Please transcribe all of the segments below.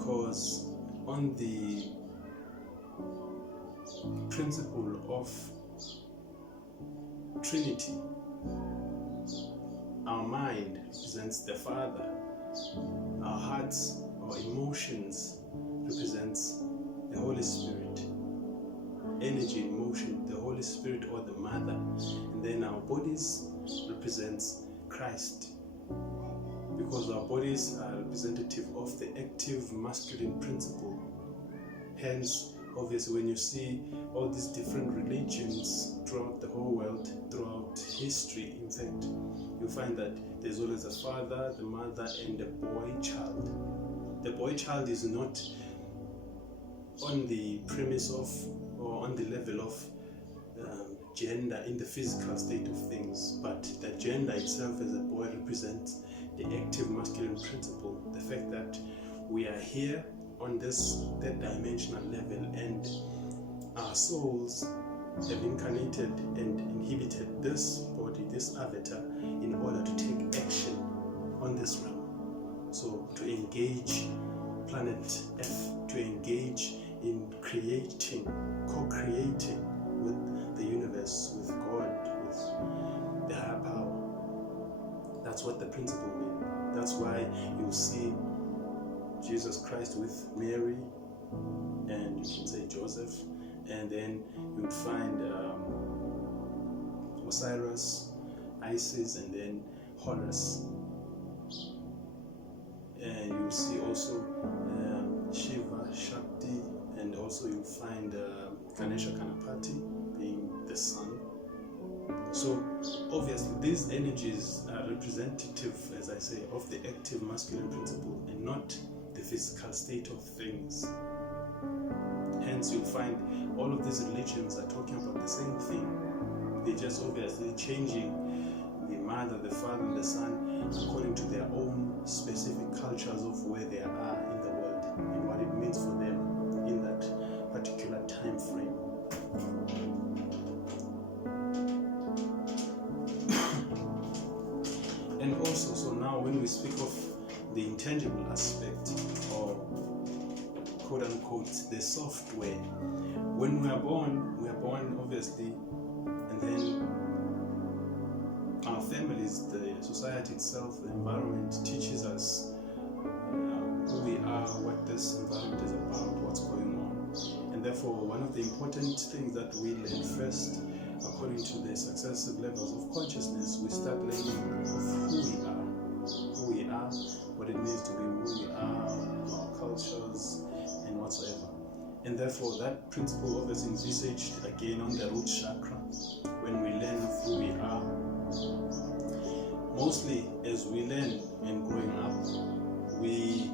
because on the principle of Trinity, our mind represents the Father, our hearts, our emotions represents the Holy Spirit, energy in motion, the Holy Spirit or the Mother, and then our bodies represents Christ, because our bodies are representative of the active masculine principle. Hence, obviously, when you see all these different religions throughout the whole world, throughout history, in fact, you find that there's always a father, the mother, and the boy child. The boy child is not on the premise of, or on the level of gender in the physical state of things, but the gender itself as a boy represents the active masculine principle, the fact that we are here on this third dimensional level, and our souls have incarnated and inhabited this body, this avatar, in order to take action on this realm. So to engage planet Earth, to engage in creating, co-creating with the universe, with God, with the higher power. That's what the principle means. That's why you see Jesus Christ with Mary, and you can say Joseph, and then you'd find Osiris, Isis, and then Horus. And you see also Shiva, Shakti, and also you find Ganesha Ganapati being the sun. So obviously these energies are representative, as I say, of the active masculine principle and not the physical state of things. Hence you'll find all of these religions are talking about the same thing. They're just obviously changing the mother, the father, and the son according to their own specific cultures of where they are in the world and what it means for them in that particular time frame. And also, so now when we speak of the intangible aspect, or quote unquote the software, when we are born obviously, and then our families, the society itself, the environment teaches us who we are, what this environment is about, what's going on. And therefore, one of the important things that we learn first, according to the successive levels of consciousness, we start learning of who we are, what it means to be who we are, our cultures, and whatsoever. And therefore, that principle obviously envisaged again on the root chakra, when we learn of who we are. Mostly, as we learn and growing up, we,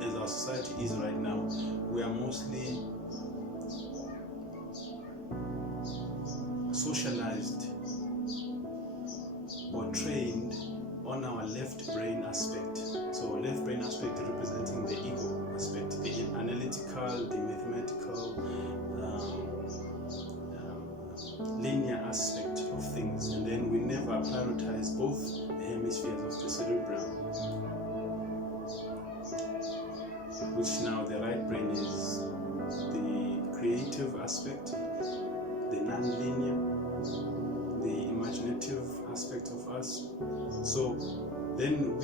as our society is right now, we are mostly socialized or trained on our left brain aspect. So left brain aspect representing the ego aspect, the analytical, the mathematical, linear aspect of things, and then we never prioritize both the hemispheres of the cerebrum, which now the right brain is the creative aspect, the non-linear, the imaginative aspect of us. So then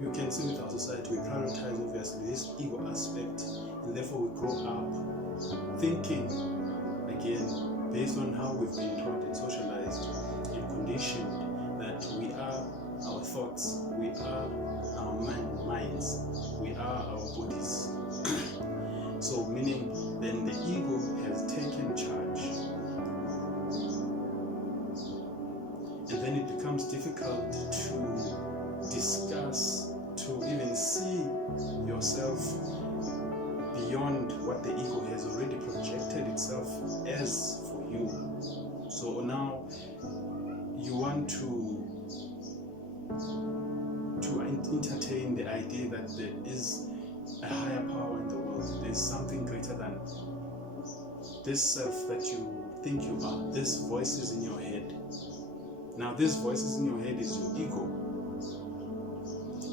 you can see with our society, we prioritize obviously this ego aspect, and therefore we grow up thinking, again, based on how we've been taught and socialized and conditioned, that we are our thoughts, we are our minds, we are our bodies. So meaning then the ego has taken charge, and then it becomes difficult to discuss, to even see yourself beyond what the ego has already projected itself as for you. So now you want to entertain the idea that there is a higher power in the world. There's something greater than this self that you think you are. This voices in your head. Now this voices in your head is your ego.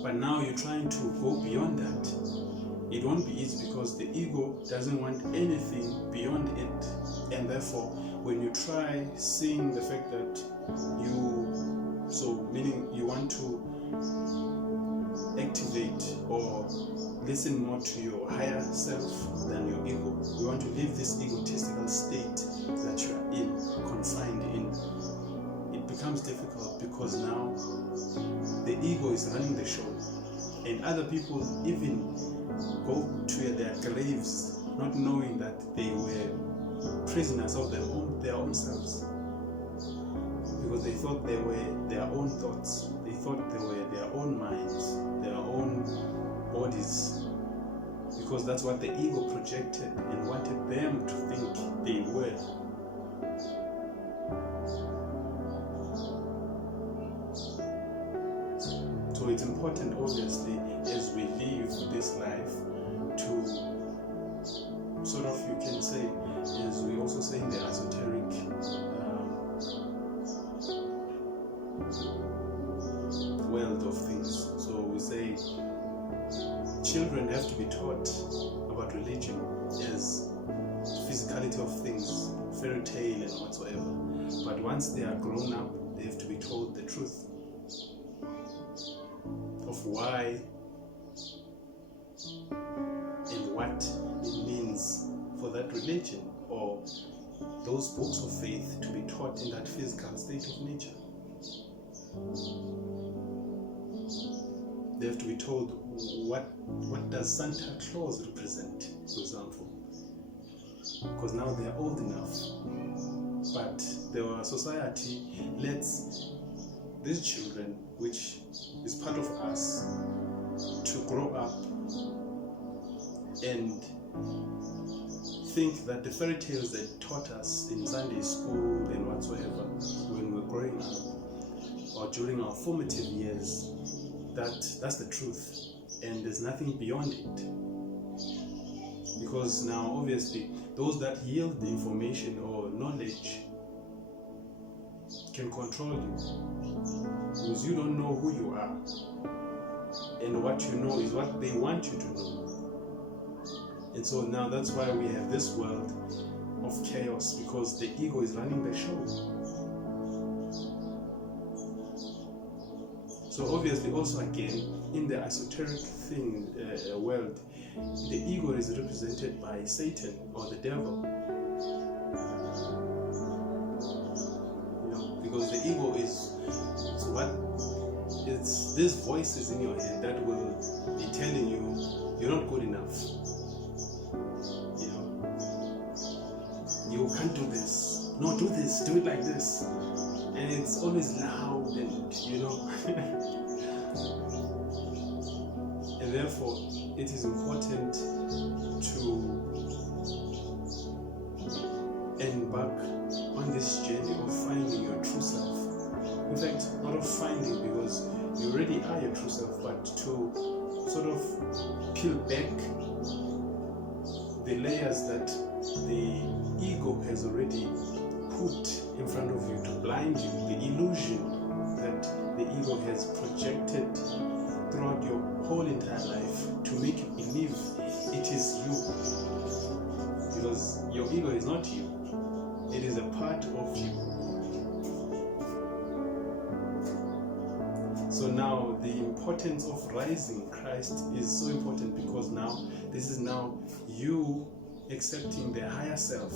But now you're trying to go beyond that. It won't be easy because the ego doesn't want anything beyond it. And therefore, when you try seeing the fact that meaning you want to activate or listen more to your higher self than your ego. You want to leave this egotistical state that you are in, confined in. It becomes difficult because now the ego is running the show, and other people even go to their graves not knowing that they were prisoners of their own selves, because they thought they were their own thoughts, they thought they were their own minds, their own bodies, because that's what the ego projected and wanted them to think they were. So it's important, obviously, as we live this life, to sort of, you can say, as we also say in the esoteric world of things. So we say children have to be taught about religion as physicality of things, fairy tale and whatsoever. But once they are grown up, they have to be told the truth of why and what it means for that religion or those books of faith to be taught in that physical state of nature. They have to be told what does Santa Claus represent, for example, because now they are old enough. But the society lets these children, which is part of us, to grow up and think that the fairy tales they taught us in Sunday school and whatsoever when we were growing up or during our formative years, that's the truth and there's nothing beyond it. Because now obviously those that yield the information or knowledge can control you, because you don't know who you are, and what you know is what they want you to know. And so now that's why we have this world of chaos, because the ego is running the show. So obviously also again in the esoteric world, the ego is represented by Satan or the devil. Because the ego is it's these voices in your head that will be telling you you're not good enough. You can't do this. No, do this. Do it like this. And it's always loud and and therefore it is important to embark on this journey of finding your true self. In fact, not of finding, because you already are your true self, but to sort of peel back the layers that the ego has already put in front of you to blind you, the illusion that the ego has projected throughout your whole entire life to make you believe it is you. Because your ego is not you. It is a part of you. So now the importance of rising Christ is so important, because now this is now you accepting the higher self,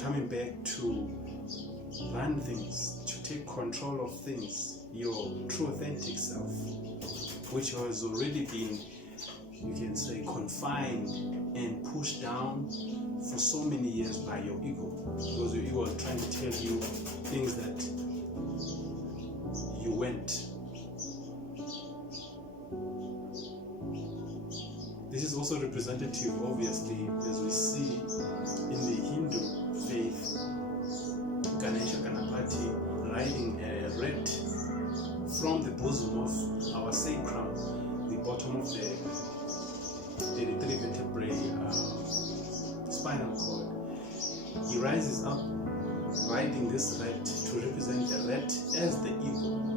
coming back to run things, to take control of things, your true authentic self, which has already been, you can say, confined and pushed down for so many years by your ego, because your ego is trying to tell you things that you weren't. This is also representative, obviously, as we see in the Hindu faith, Ganesha Ganapati riding a rat from the bosom of our sacrum, the bottom of the three vertebrae spinal cord. He rises up riding this rat to represent the rat as the ego.